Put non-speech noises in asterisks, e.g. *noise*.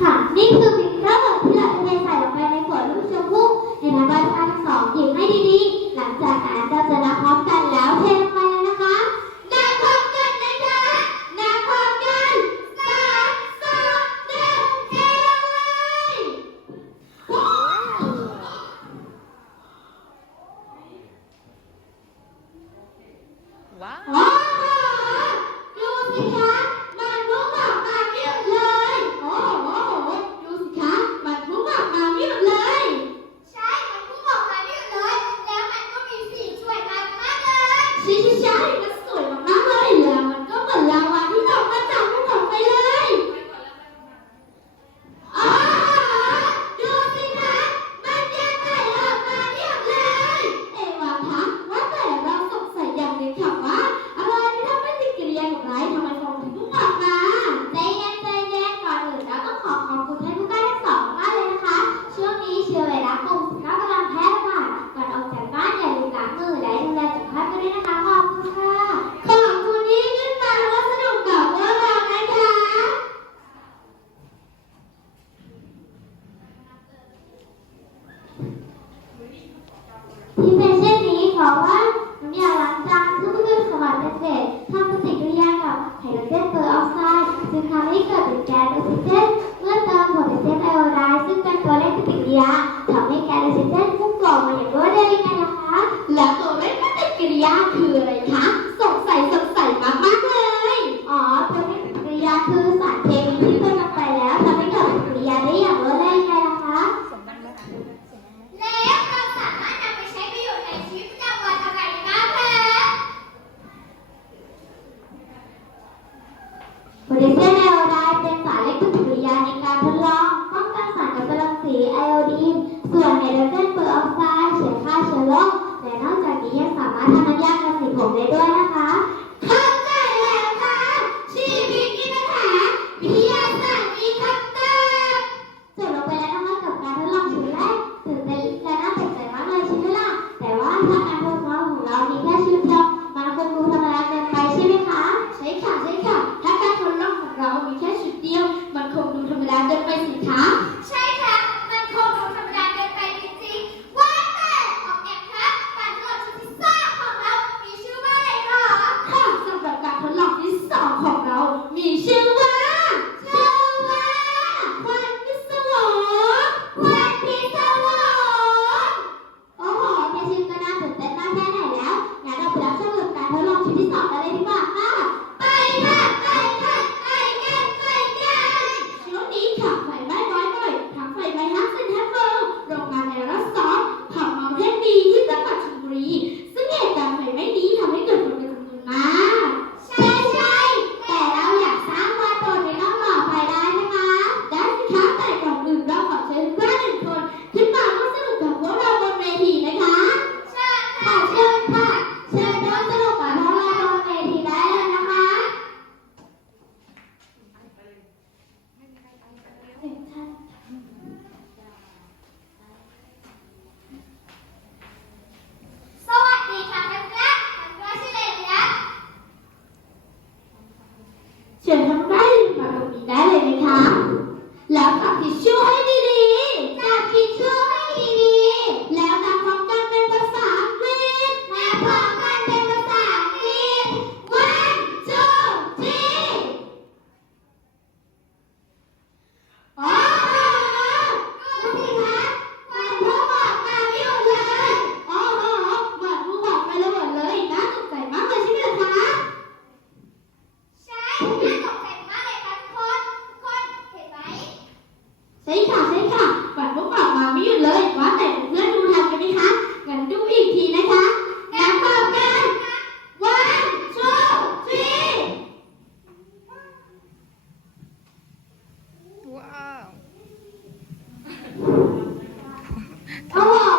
ค่ะ นี่คือพริกเกอร์ที่เราจะเทใส่ลงไปในขวดลูกชมพู่ในน้ำใบอันสองหยิบให้ดีๆ หลังจากนั้นเราจะ จึ Thank *laughs* you. খাওয়া